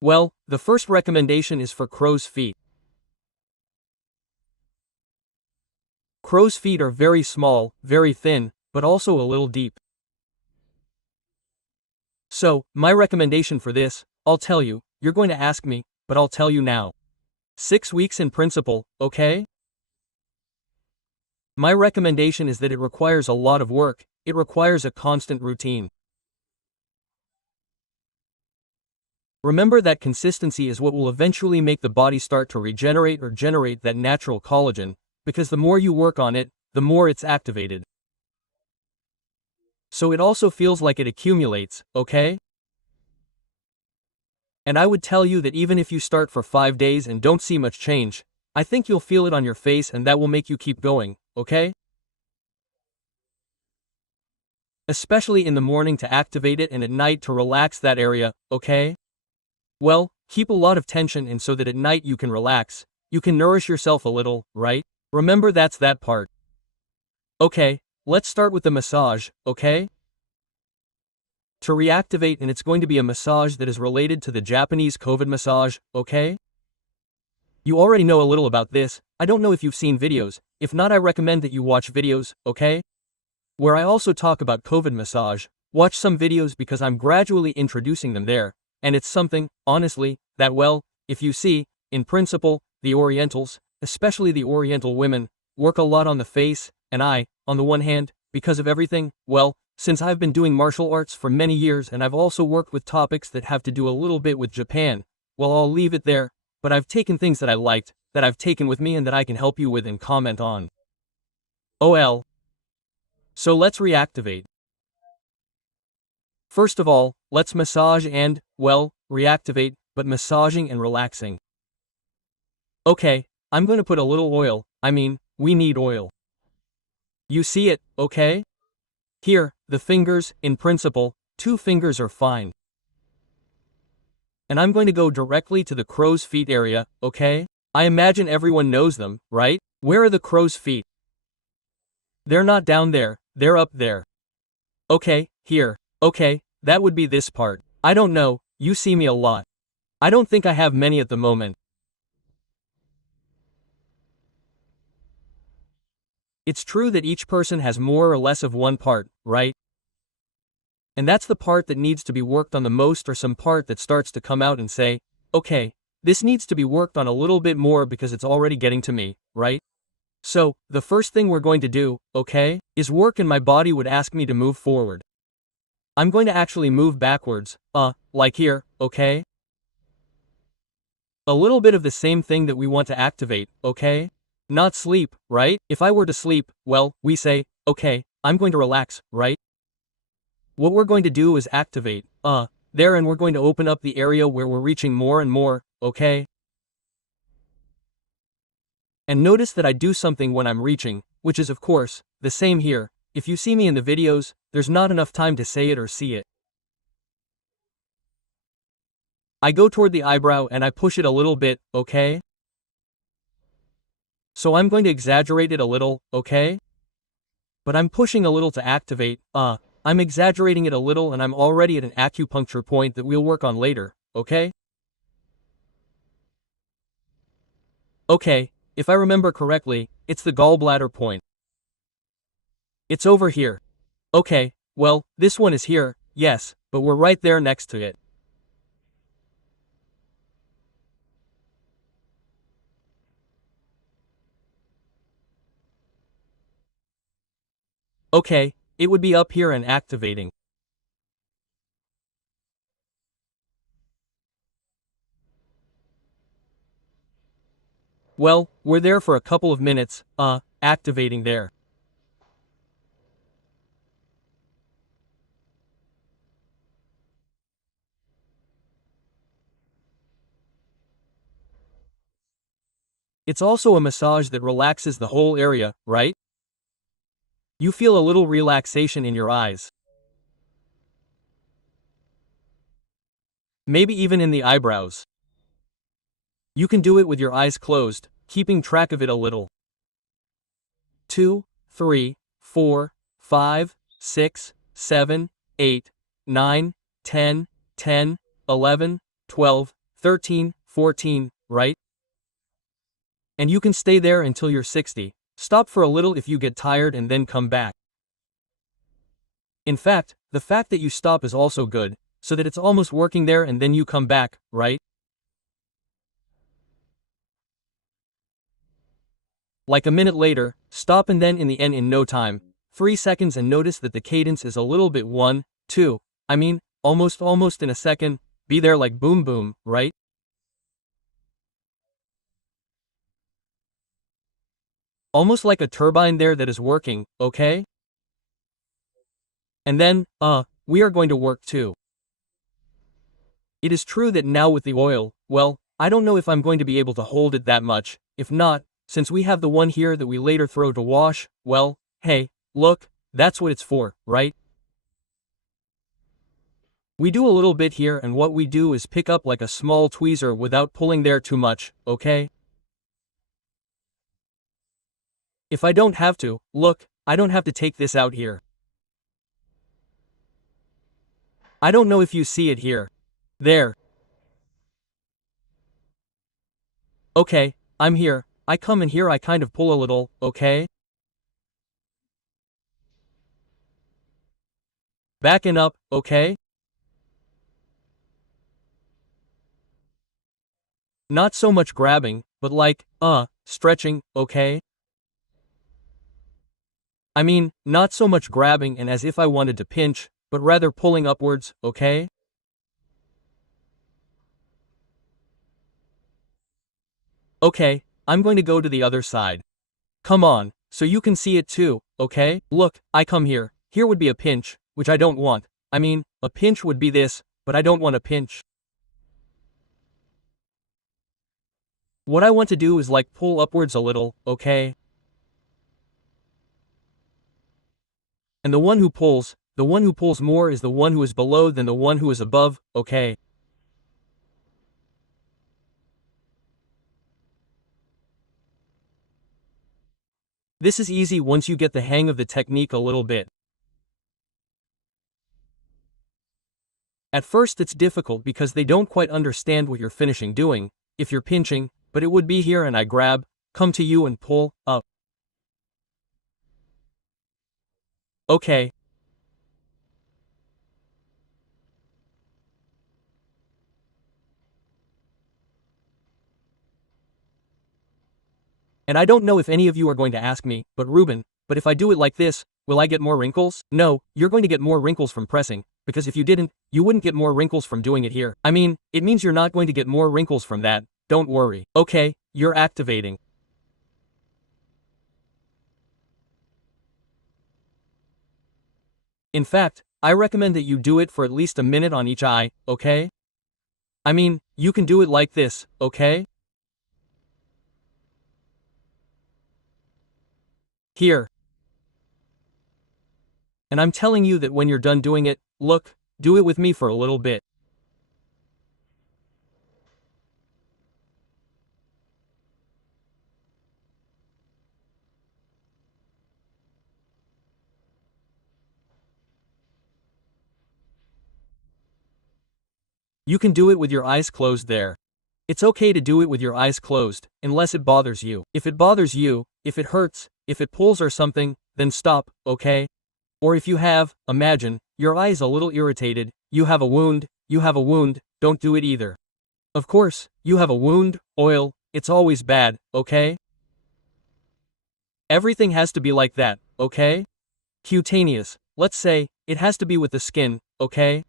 Well, the first recommendation is for crow's feet. Crow's feet are very small, very thin, but also a little deep. So, my recommendation for this, I'll tell you, you're going to ask me, but I'll tell you now. 6 weeks in principle, okay? My recommendation is that it requires a lot of work, it requires a constant routine. Remember that consistency is what will eventually make the body start to regenerate or generate that natural collagen, because the more you work on it, the more it's activated. So it also feels like it accumulates, okay? And I would tell you that even if you start for 5 days and don't see much change, I think you'll feel it on your face and that will make you keep going, okay? Especially in the morning to activate it and at night to relax that area, okay? Well, keep a lot of tension in so that at night you can relax, you can nourish yourself a little, right? Remember that's that part. Okay, let's start with the massage, okay? To reactivate, and it's going to be a massage that is related to the Japanese COVID massage, okay? You already know a little about this, I don't know if you've seen videos, if not I recommend that you watch videos, okay? Where I also talk about COVID massage, watch some videos because I'm gradually introducing them there, and it's something, honestly, that well, if you see, in principle, the Orientals, especially the Oriental women, work a lot on the face, and I, on the one hand, because of everything, well, since I've been doing martial arts for many years and I've also worked with topics that have to do a little bit with Japan, well I'll leave it there, but I've taken things that I liked, that I've taken with me and that I can help you with and comment on. OL. So let's reactivate. First of all, let's massage and, well, reactivate, but massaging and relaxing. Okay, I'm going to put a little oil, we need oil. You see it, okay? Here, the fingers, in principle, 2 fingers are fine. And I'm going to go directly to the crow's feet area, okay? I imagine everyone knows them, right? Where are the crow's feet? They're not down there, they're up there. Okay, here, okay, that would be this part. I don't know, you see me a lot. I don't think I have many at the moment. It's true that each person has more or less of one part, right? And that's the part that needs to be worked on the most, or some part that starts to come out and say, okay, this needs to be worked on a little bit more because it's already getting to me, right? So, the first thing we're going to do, okay, is work, and my body would ask me to move forward. I'm going to actually move backwards, like here, okay? A little bit of the same thing that we want to activate, okay? Not sleep, right? If I were to sleep, well, we say, okay, I'm going to relax, right? What we're going to do is activate, there, and we're going to open up the area where we're reaching more and more, okay? And notice that I do something when I'm reaching, which is of course, the same here. If you see me in the videos, there's not enough time to say it or see it. I go toward the eyebrow and I push it a little bit, okay? So I'm going to exaggerate it a little, okay? But I'm pushing a little to activate, I'm exaggerating it a little, and I'm already at an acupuncture point that we'll work on later, okay? Okay, if I remember correctly, it's the gallbladder point. It's over here. Okay, well, this one is here, yes, but we're right there next to it. Okay, it would be up here and activating. Well, we're there for a couple of minutes, activating there. It's also a massage that relaxes the whole area, right? You feel a little relaxation in your eyes. Maybe even in the eyebrows. You can do it with your eyes closed, keeping track of it a little. 2, 3, 4, 5, 6, 7, 8, 9, 10, 10, 11, 12, 13, 14, right? And you can stay there until you're 60. Stop for a little if you get tired and then come back. In fact, the fact that you stop is also good, so that it's almost working there and then you come back, right? Like a minute later, stop and then in the end in no time. 3 seconds and notice that the cadence is a little bit 1, 2. I mean, almost in a second, be there like boom boom, right? Almost like a turbine there that is working, okay? And then, we are going to work too. It is true that now with the oil, well, I don't know if I'm going to be able to hold it that much. If not, since we have the one here that we later throw to wash, well, hey, look, that's what it's for, right? We do a little bit here and what we do is pick up like a small tweezer without pulling there too much, okay? If I don't have to, look, I don't have to take this out here. I don't know if you see it here. There. Okay, I'm here. I come in here I kind of pull a little, okay? Backing up, okay? Not so much grabbing, but like, stretching, okay? I mean, not so much grabbing and as if I wanted to pinch, but rather pulling upwards, okay? Okay, I'm going to go to the other side. Come on, so you can see it too, okay? Look, I come here. Here would be a pinch, which I don't want. I mean, a pinch would be this, but I don't want a pinch. What I want to do is like pull upwards a little, okay? And the one who pulls more is the one who is below than the one who is above, okay? This is easy once you get the hang of the technique a little bit. At first it's difficult because they don't quite understand what you're finishing doing, if you're pinching, but it would be here and I grab, come to you and pull, up. Okay. And I don't know if any of you are going to ask me, but Ruben, but if I do it like this, will I get more wrinkles? No, you're going to get more wrinkles from pressing, because if you didn't, you wouldn't get more wrinkles from doing it here. I mean, it means you're not going to get more wrinkles from that, don't worry. Okay, you're activating. In fact, I recommend that you do it for at least a minute on each eye, okay? I mean, you can do it like this, okay? Here. And I'm telling you that when you're done doing it, look, do it with me for a little bit. You can do it with your eyes closed there. It's okay to do it with your eyes closed, unless it bothers you. If it bothers you, if it hurts, if it pulls or something, then stop, okay? Or if you have, imagine, your eye is a little irritated, you have a wound, don't do it either. Of course, you have a wound, oil, it's always bad, okay? Everything has to be like that, okay? Cutaneous, let's say, it has to be with the skin, okay?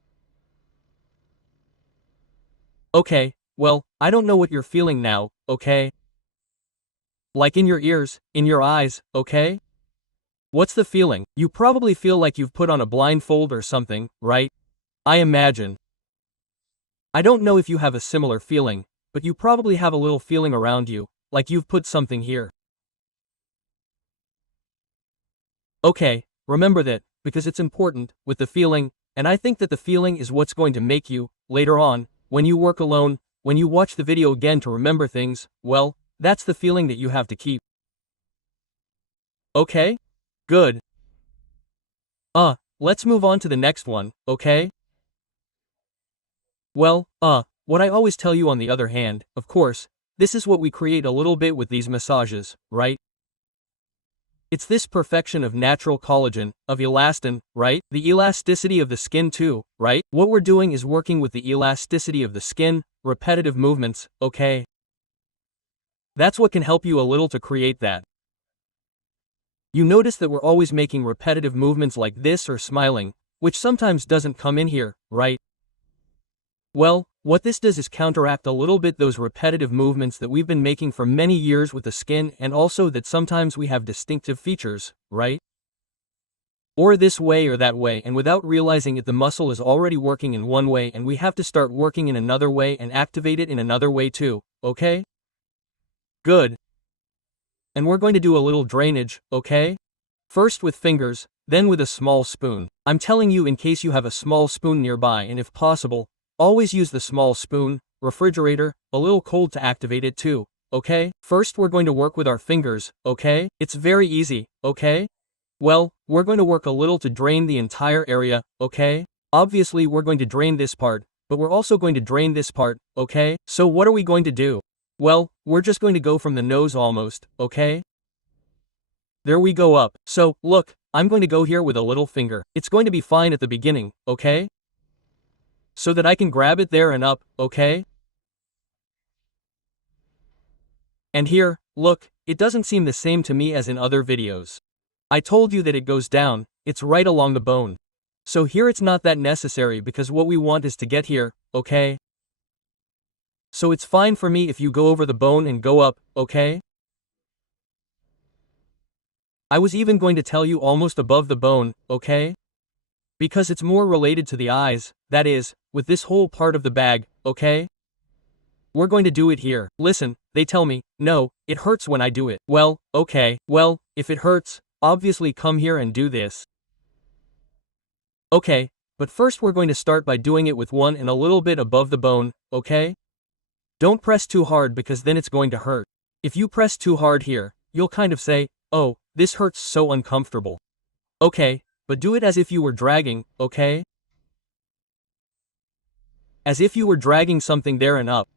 Okay, well, I don't know what you're feeling now, okay? Like in your ears, in your eyes, okay? What's the feeling? You probably feel like you've put on a blindfold or something, right? I imagine. I don't know if you have a similar feeling, but you probably have a little feeling around you, like you've put something here. Okay, remember that, because it's important, with the feeling, and I think that the feeling is what's going to make you, later on, when you work alone, when you watch the video again to remember things, well, that's the feeling that you have to keep. Okay? Good. Let's move on to the next one, okay? Well, What I always tell you on the other hand, of course, this is what we create a little bit with these massages, right? It's this perfection of natural collagen, of elastin, right? The elasticity of the skin too, right? What we're doing is working with the elasticity of the skin, repetitive movements, okay? That's what can help you a little to create that. You notice that we're always making repetitive movements like this or smiling, which sometimes doesn't come in here, right? Well, what this does is counteract a little bit those repetitive movements that we've been making for many years with the skin, and also that sometimes we have distinctive features, right? Or this way or that way, and without realizing it the muscle is already working in one way and we have to start working in another way and activate it in another way too, okay? Good. And we're going to do a little drainage, okay? First with fingers, then with a small spoon. I'm telling you in case you have a small spoon nearby, and if possible, always use the small spoon, refrigerator, a little cold to activate it too, okay? First we're going to work with our fingers, okay? It's very easy, okay? Well, we're going to work a little to drain the entire area, okay? Obviously we're going to drain this part, but we're also going to drain this part, okay? So what are we going to do? Well, we're just going to go from the nose almost, okay? There we go up. So, look, I'm going to go here with a little finger. It's going to be fine at the beginning, okay? So that I can grab it there and up, okay? And here, look, it doesn't seem the same to me as in other videos. I told you that it goes down, it's right along the bone. So here it's not that necessary because what we want is to get here, okay? So it's fine for me if you go over the bone and go up, okay? I was even going to tell you almost above the bone, okay? Because it's more related to the eyes, that is, with this whole part of the bag, okay? We're going to do it here. Listen, they tell me, no, it hurts when I do it. Well, okay, well, if it hurts, obviously come here and do this. Okay, but first we're going to start by doing it with one and a little bit above the bone, okay? Don't press too hard because then it's going to hurt. If you press too hard here, you'll kind of say, oh, this hurts so uncomfortable. Okay, but do it as if you were dragging, okay? As if you were dragging something there and up.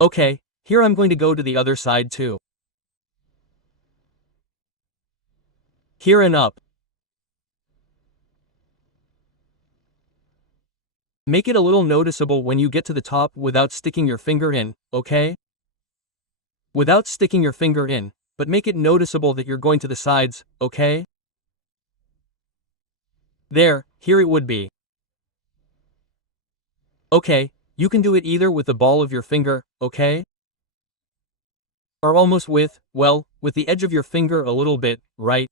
Okay, here I'm going to go to the other side too. Here and up. Make it a little noticeable when you get to the top without sticking your finger in, okay? Without sticking your finger in, but make it noticeable that you're going to the sides, okay? There, here it would be. Okay, you can do it either with the ball of your finger, okay? Or almost with, well, with the edge of your finger a little bit, right?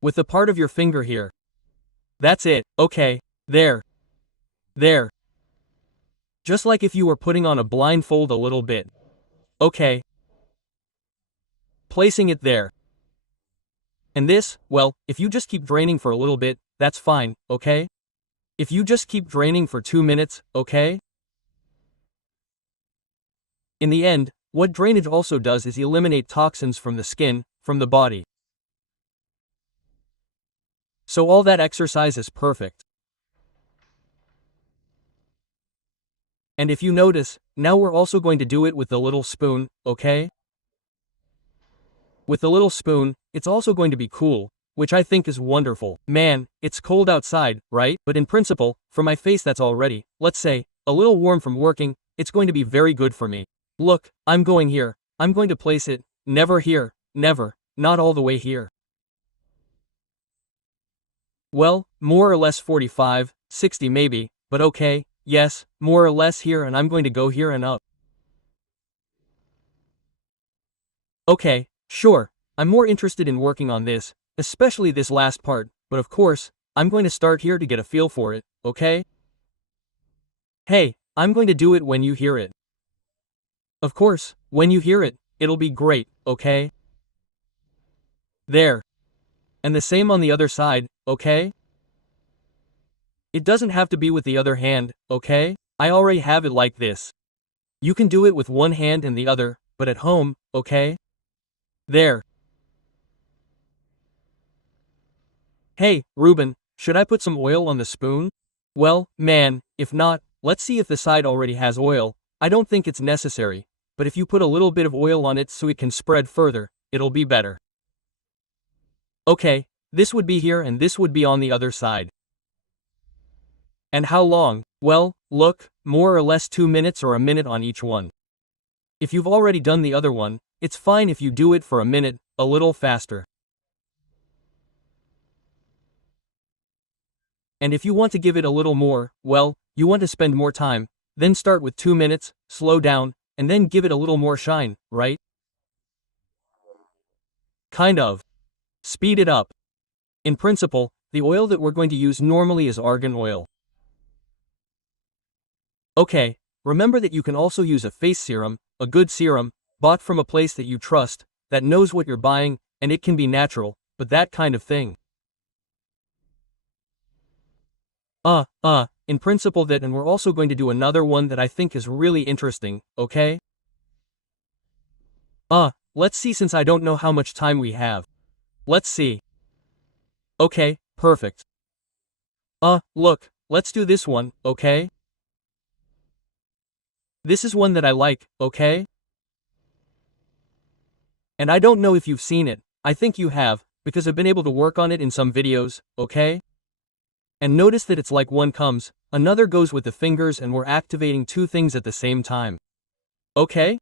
With the part of your finger here. That's it, okay, there. There. Just like if you were putting on a blindfold a little bit. Okay. Placing it there. And this, well, if you just keep draining for a little bit, that's fine, okay? If you just keep draining for 2 minutes, okay? In the end, what drainage also does is eliminate toxins from the skin, from the body. So all that exercise is perfect. And if you notice, now we're also going to do it with the little spoon, okay? With the little spoon, it's also going to be cool, which I think is wonderful. Man, it's cold outside, right? But in principle, for my face that's already, let's say, a little warm from working, it's going to be very good for me. Look, I'm going here. I'm going to place it, never here, never, not all the way here. Well, more or less 45, 60 maybe, but okay, yes, more or less here, and I'm going to go here and up. Okay, sure, I'm more interested in working on this, especially this last part, but of course, I'm going to start here to get a feel for it, okay? Hey, I'm going to do it when you hear it. Of course, when you hear it, it'll be great, okay? There. And the same on the other side, okay? It doesn't have to be with the other hand, okay? I already have it like this. You can do it with one hand and the other, but at home, okay? There. Hey, Ruben, should I put some oil on the spoon? Well, man, if not, let's see if the side already has oil. I don't think it's necessary, but if you put a little bit of oil on it so it can spread further, it'll be better. Okay, this would be here and this would be on the other side. And how long? Well, look, more or less 2 minutes or a minute on each one. If you've already done the other one, it's fine if you do it for a minute, a little faster. And if you want to give it a little more, well, you want to spend more time, then start with 2 minutes, slow down, and then give it a little more shine, right? Kind of. Speed it up. In principle, the oil that we're going to use normally is argan oil. Okay, remember that you can also use a face serum, a good serum, bought from a place that you trust, that knows what you're buying, and it can be natural, but that kind of thing. In principle that, and we're also going to do another one that I think is really interesting, okay? Let's see since I don't know how much time we have. Let's see. Okay, perfect. Look, let's do this one, okay? This is one that I like, okay? And I don't know if you've seen it, I think you have, because I've been able to work on it in some videos, okay? And notice that it's like one comes, another goes with the fingers and we're activating two things at the same time. Okay?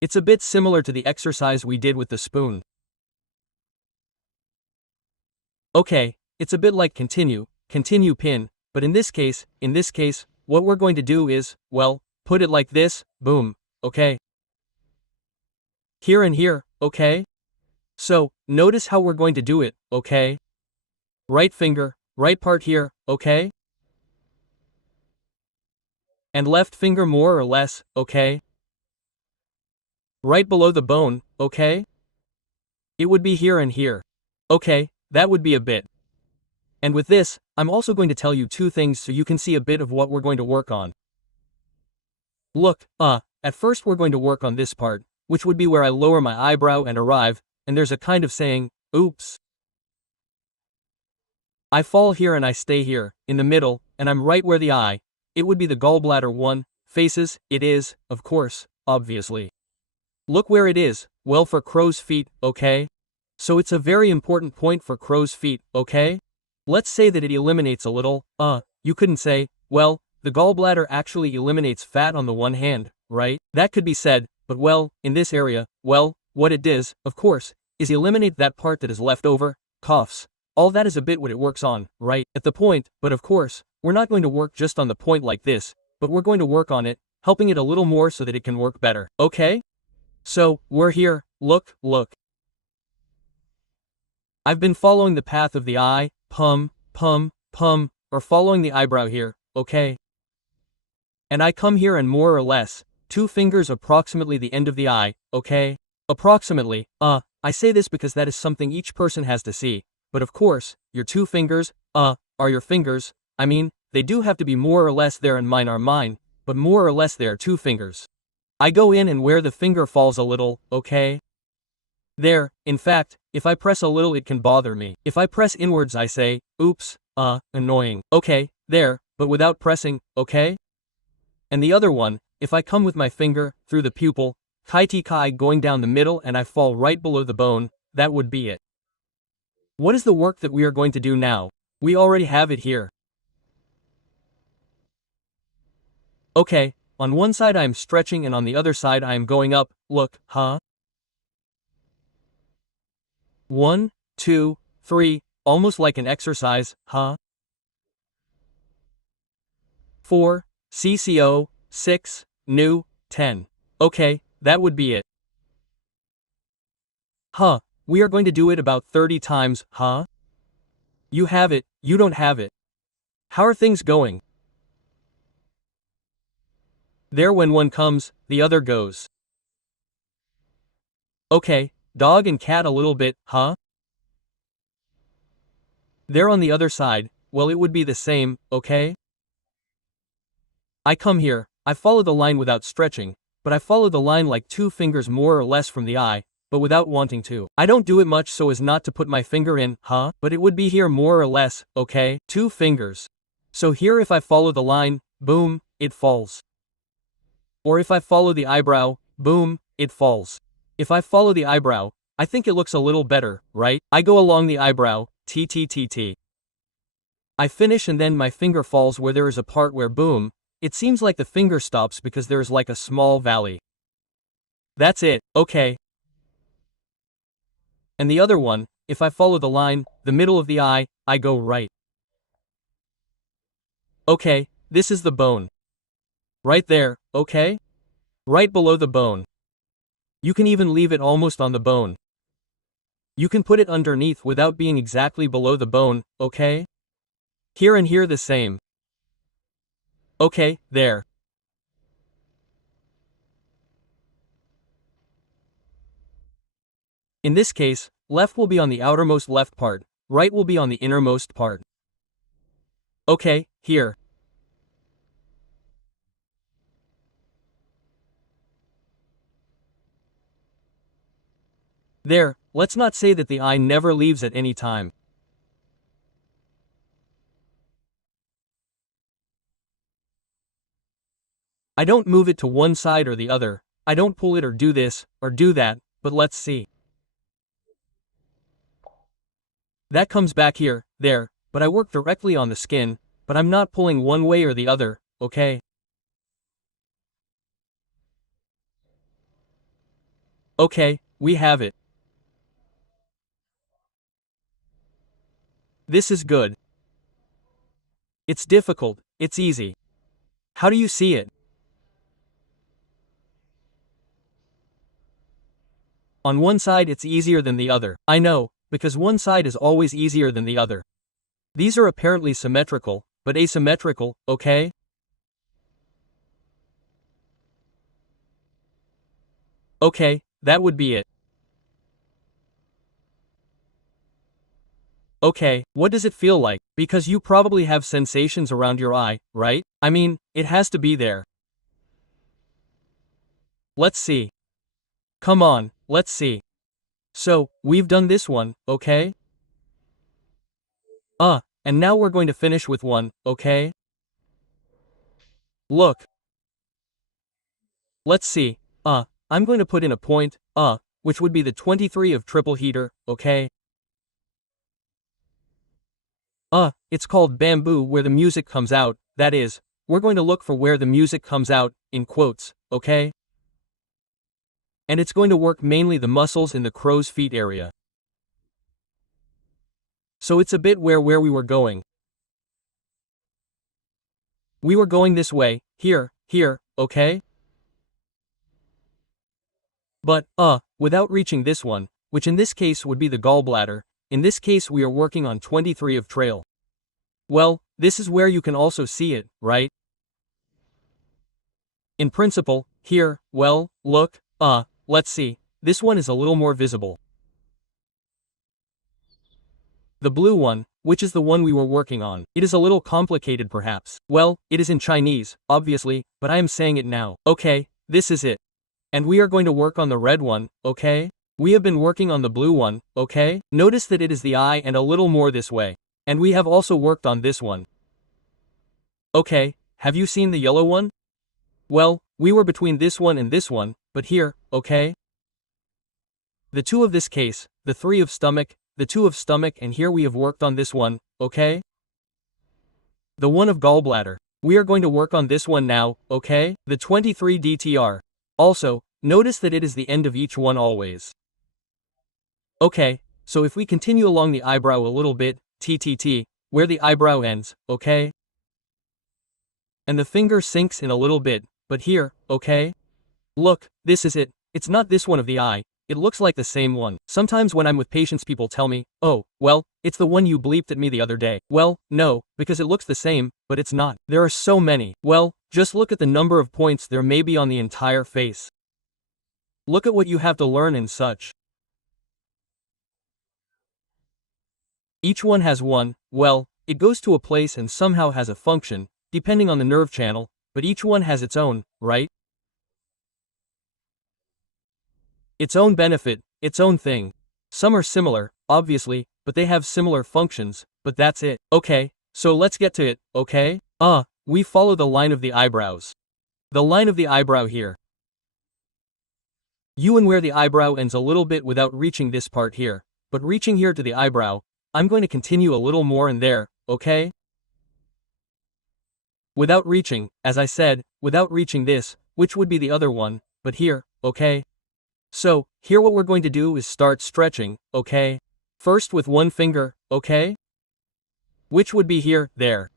It's a bit similar to the exercise we did with the spoon. Okay, it's a bit like continue pin, but in this case, what we're going to do is, well, put it like this, boom, okay? Here and here, okay? So, notice how we're going to do it, okay? Right finger, right part here, okay? And left finger more or less, okay? Right below the bone, okay? It would be here and here. Okay, that would be a bit. And with this, I'm also going to tell you two things so you can see a bit of what we're going to work on. Look, at first we're going to work on this part, which would be where I lower my eyebrow and arrive, and there's a kind of saying, oops. I fall here and I stay here, in the middle, and I'm right where the eye. It would be the gallbladder one, faces, it is, of course, obviously. Look where it is, well for crow's feet, okay? So it's a very important point for crow's feet, okay? Let's say that it eliminates a little, you couldn't say, well, the gallbladder actually eliminates fat on the one hand, right? That could be said, but well, in this area, well, what it does, of course, is eliminate that part that is left over, coughs. All that is a bit what it works on, right? At the point, but of course, we're not going to work just on the point like this, but we're going to work on it, helping it a little more so that it can work better, okay? So, we're here, look. I've been following the path of the eye, pum, or following the eyebrow here, okay? And I come here and more or less, 2 fingers approximately the end of the eye, okay? Approximately, I say this because that is something each person has to see, but of course, your 2 fingers, are your fingers, I mean, they do have to be more or less there and mine are mine, but more or less they are 2 fingers. I go in and where the finger falls a little, okay? There, in fact, if I press a little it can bother me. If I press inwards I say, oops, annoying. Okay, there, but without pressing, okay? And the other one, if I come with my finger, through the pupil, kai going down the middle and I fall right below the bone, that would be it. What is the work that we are going to do now? We already have it here. Okay, on one side I am stretching and on the other side I am going up, look, 1, 2, 3, almost like an exercise, 4, CCO, 6, new, 10. Okay, that would be it. We are going to do it about 30 times, You have it, you don't have it. How are things going? There when one comes, the other goes. Okay, dog and cat a little bit, There on the other side, well it would be the same, okay? I come here, I follow the line without stretching, but I follow the line like 2 fingers more or less from the eye, but without wanting to. I don't do it much so as not to put my finger in, but it would be here more or less, okay? 2 fingers. So here if I follow the line, boom, it falls. Or if I follow the eyebrow, boom, it falls. If I follow the eyebrow, I think it looks a little better, right? I go along the eyebrow, t. I finish and then my finger falls where there is a part where boom, it seems like the finger stops because there is like a small valley. That's it, okay. And the other one, if I follow the line, the middle of the eye, I go right. Okay, this is the bone. Right there, okay? Right below the bone. You can even leave it almost on the bone. You can put it underneath without being exactly below the bone, okay? Here and here the same. Okay, there. In this case, left will be on the outermost left part, right will be on the innermost part. Okay, here. There, let's not say that the eye never leaves at any time. I don't move it to one side or the other, I don't pull it or do this, or do that, but let's see. That comes back here, there, but I work directly on the skin, but I'm not pulling one way or the other, okay? Okay, we have it. This is good. It's difficult, it's easy. How do you see it? On one side it's easier than the other. I know, because one side is always easier than the other. These are apparently symmetrical, but asymmetrical, okay? Okay, that would be it. Okay, what does it feel like? Because you probably have sensations around your eye, right? I mean, it has to be there. Let's see. Come on, let's see. So, we've done this one, okay? And now we're going to finish with one, okay? Look. Let's see. I'm going to put in a point, which would be the 23 of triple heater, okay? It's called bamboo where the music comes out, that is, we're going to look for where the music comes out, in quotes, okay? And it's going to work mainly the muscles in the crow's feet area. So it's a bit where we were going. We were going this way, here, okay? But, without reaching this one, which in this case would be the gallbladder, in this case we are working on 23 of trail. Well, this is where you can also see it, right? In principle, here, well, look, let's see, this one is a little more visible. The blue one, which is the one we were working on, it is a little complicated perhaps. Well, it is in Chinese, obviously, but I am saying it now. Okay, this is it. And we are going to work on the red one, okay? We have been working on the blue one, okay? Notice that it is the eye and a little more this way. And we have also worked on this one. Okay, have you seen the yellow one? Well, we were between this one and this one, but here, okay? The 2 of this case, the 3 of stomach, the 2 of stomach, and here we have worked on this one, okay? The 1 of gallbladder. We are going to work on this one now, okay? The 23 DTR. Also, notice that it is the end of each one always. Okay, so if we continue along the eyebrow a little bit, where the eyebrow ends, okay? And the finger sinks in a little bit, but here, okay? Look, this is it. It's not this one of the eye. It looks like the same one. Sometimes when I'm with patients people tell me, oh, well, it's the one you bleeped at me the other day. Well, no, because it looks the same, but it's not. There are so many. Well, just look at the number of points there may be on the entire face. Look at what you have to learn and such. Each one has one, well, it goes to a place and somehow has a function, depending on the nerve channel, but each one has its own, right? Its own benefit, its own thing. Some are similar, obviously, but they have similar functions, but that's it. Okay, So let's get to it, okay? We follow the line of the eyebrows. The line of the eyebrow here. You and where the eyebrow ends a little bit without reaching this part here, but reaching here to the eyebrow, I'm going to continue a little more in there, okay? Without reaching, as I said, without reaching this, which would be the other one, but here, okay? So, here what we're going to do is start stretching, okay? First with one finger, okay? Which would be here, there.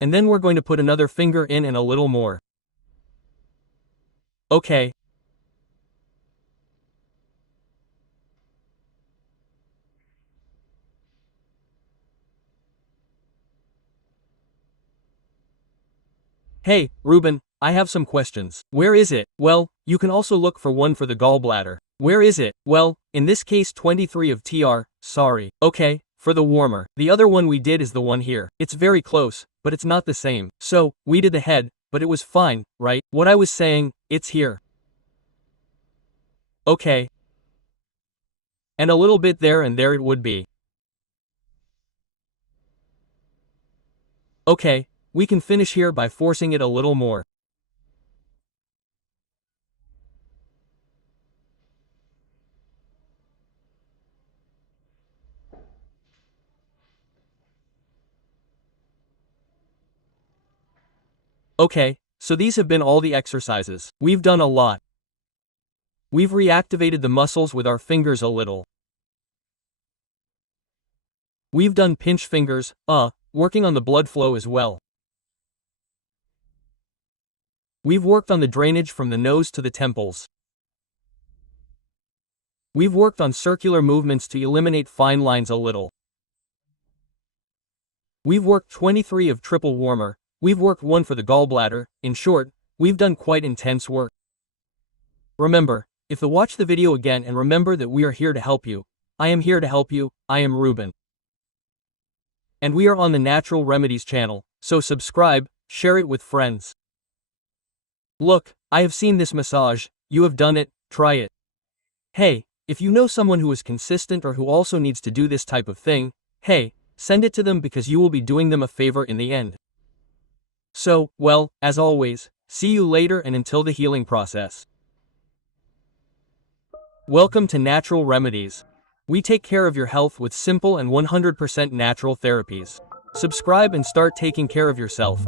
And then we're going to put another finger in and a little more. Okay. Hey, Ruben, I have some questions. Where is it? Well, you can also look for one for the gallbladder. Where is it? Well, in this case 23 of TR, sorry. Okay, for the warmer. The other one we did is the one here. It's very close, but it's not the same. So, we did the head, but it was fine, right? What I was saying, it's here. Okay. And a little bit there and there it would be. Okay, we can finish here by forcing it a little more. Okay, so these have been all the exercises. We've done a lot. We've reactivated the muscles with our fingers a little. We've done pinch fingers, working on the blood flow as well. We've worked on the drainage from the nose to the temples. We've worked on circular movements to eliminate fine lines a little. We've worked 23 of triple warmer. We've worked one for the gallbladder. In short, we've done quite intense work. Remember, if you watch the video again and remember that we are here to help you. I am here to help you, I am Ruben. And we are on the Natural Remedies channel, so subscribe, share it with friends. Look, I have seen this massage, you have done it, try it. Hey, if you know someone who is consistent or who also needs to do this type of thing, hey, send it to them because you will be doing them a favor in the end. So, well, as always, see you later and until the healing process. Welcome to Natural Remedies. We take care of your health with simple and 100% natural therapies. Subscribe and start taking care of yourself.